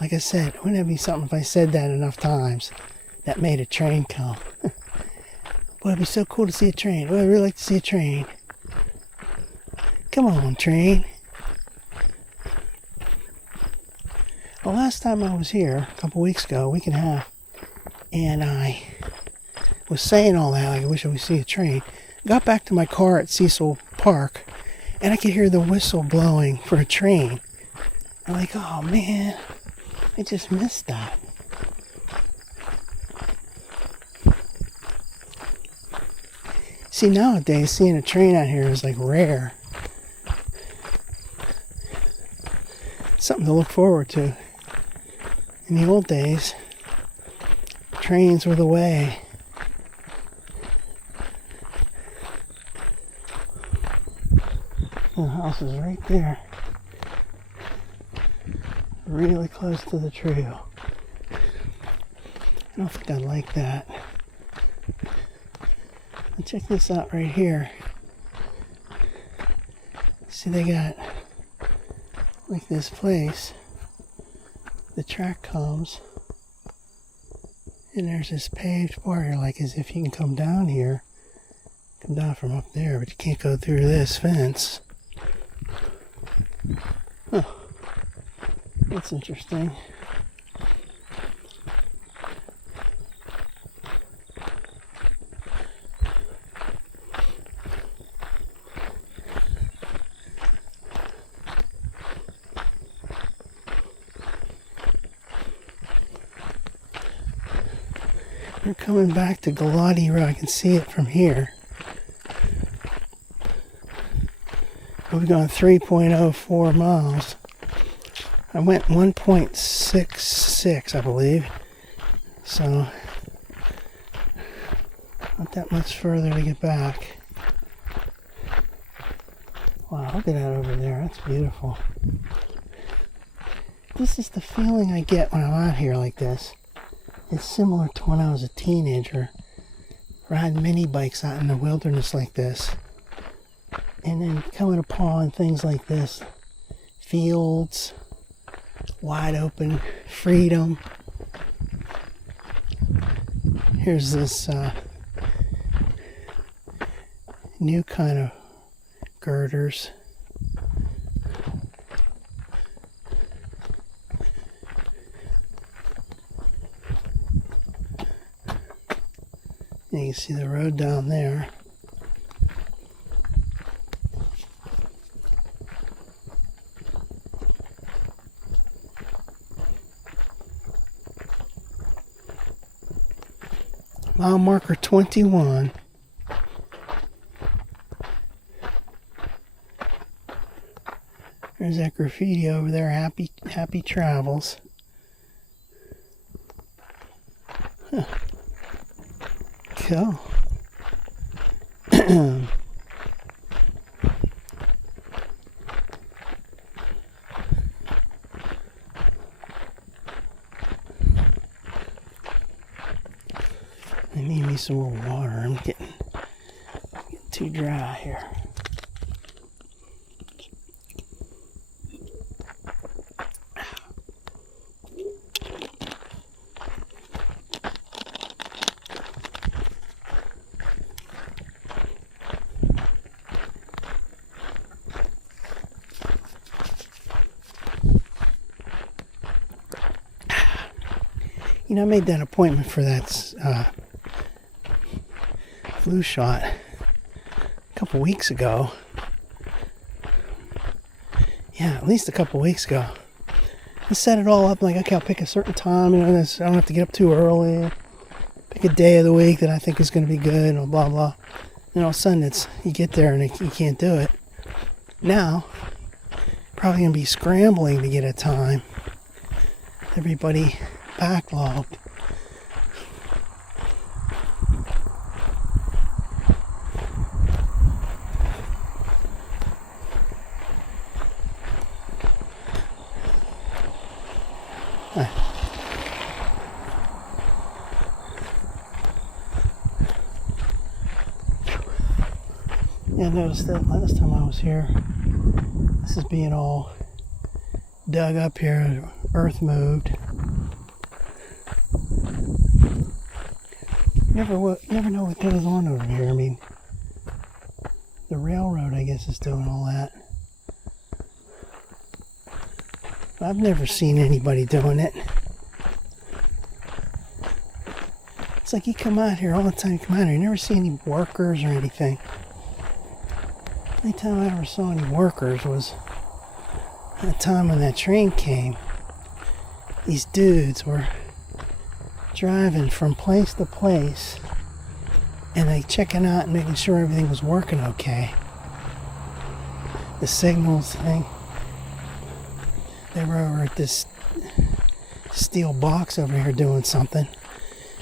Like I said, wouldn't it be something if I said that enough times that made a train come? Boy, it'd be so cool to see a train. Boy, I'd really like to see a train. Come on, train. Well, last time I was here, a couple weeks ago, a week and a half, and I was saying all that, like I wish I would see a train. Got back to my car at Cecil Park, and I could hear the whistle blowing for a train. I'm like, oh man, I just missed that. See, nowadays, seeing a train out here is like rare. Something to look forward to. In the old days, trains were the way. The house is right there. Really close to the trail. I don't think I like that. And check this out right here. See, they got like this place. The track comes, and there's this paved part here, like as if you can come down here, come down from up there, but you can't go through this fence. Huh. That's interesting. We're coming back to Galati Road. I can see it from here. We've gone 3.04 miles. I went 1.66, I believe. So, not that much further to get back. Wow, look at that over there. That's beautiful. This is the feeling I get when I'm out here like this. It's similar to when I was a teenager, riding mini bikes out in the wilderness like this. And then coming upon things like this. Fields, wide open, freedom. Here's this new kind of girders. And you can see the road down there. Mile marker 21. There's that graffiti over there. Happy travels. Huh. Cool. I need me some more water. I'm getting too dry here. You know, I made that appointment for that flu shot a couple weeks ago. Yeah, at least a couple weeks ago. I set it all up like, okay, I'll pick a certain time, you know, I don't have to get up too early. Pick a day of the week that I think is going to be good, and blah, blah. And all of a sudden, you get there and you can't do it. Now, probably going to be scrambling to get a time. Everybody backlogged. Yeah, I noticed that last time I was here. This is being all dug up here, earth moved. Never know what goes on over here. I mean, the railroad, I guess, is doing all that. I've never seen anybody doing it. It's like you come out here all the time. You come out here, you never see any workers or anything. The only time I ever saw any workers was at the time when that train came. These dudes were driving from place to place and they checking out and making sure everything was working okay. The signals thing. They were over at this steel box over here doing something.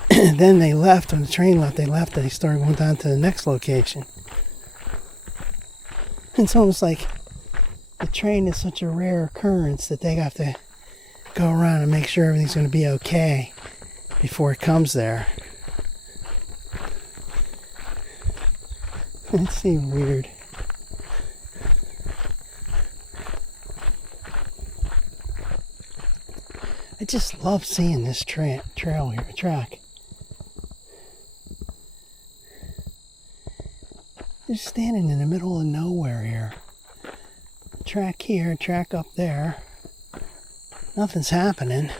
Then they left. When the train left, they left and they started going down to the next location. It's almost like the train is such a rare occurrence that they have to go around and make sure everything's going to be okay before it comes there. It seemed weird. I just love seeing this trail here, track. Just standing in the middle of nowhere here. Track here, track up there. Nothing's happening.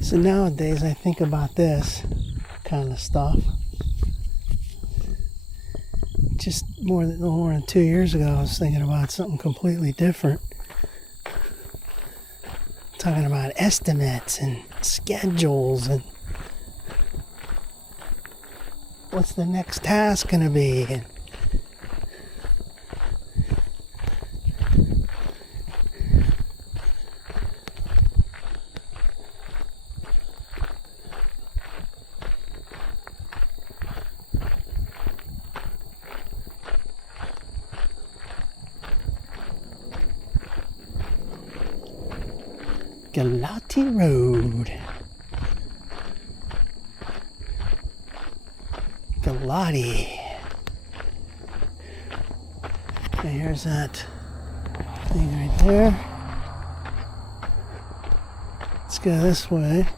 So nowadays I think about this kind of stuff. Just more than 2 years ago I was thinking about something completely different. Talking about estimates and schedules and what's the next task going to be. And Galati Road. Galati. Okay, here's that thing right there. Let's go this way.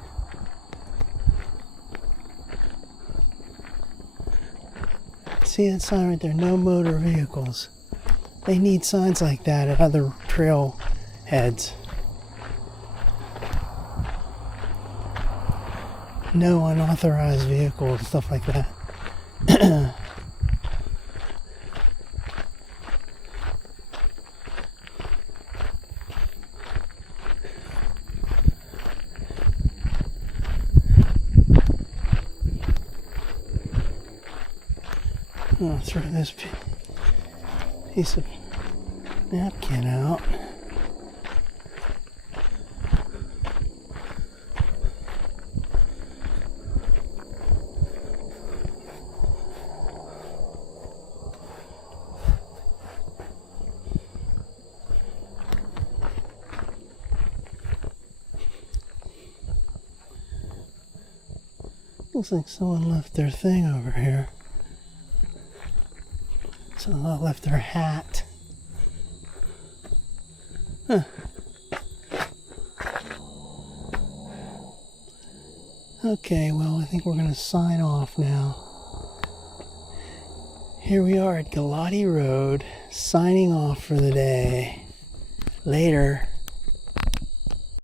See that sign right there? No motor vehicles. They need signs like that at other trail heads. No unauthorized vehicles, stuff like that. I'll throw this piece of napkin out. Looks like someone left their thing over here. Someone left their hat. Huh. Okay, well, I think we're going to sign off now. Here we are at Galati Road, signing off for the day. Later.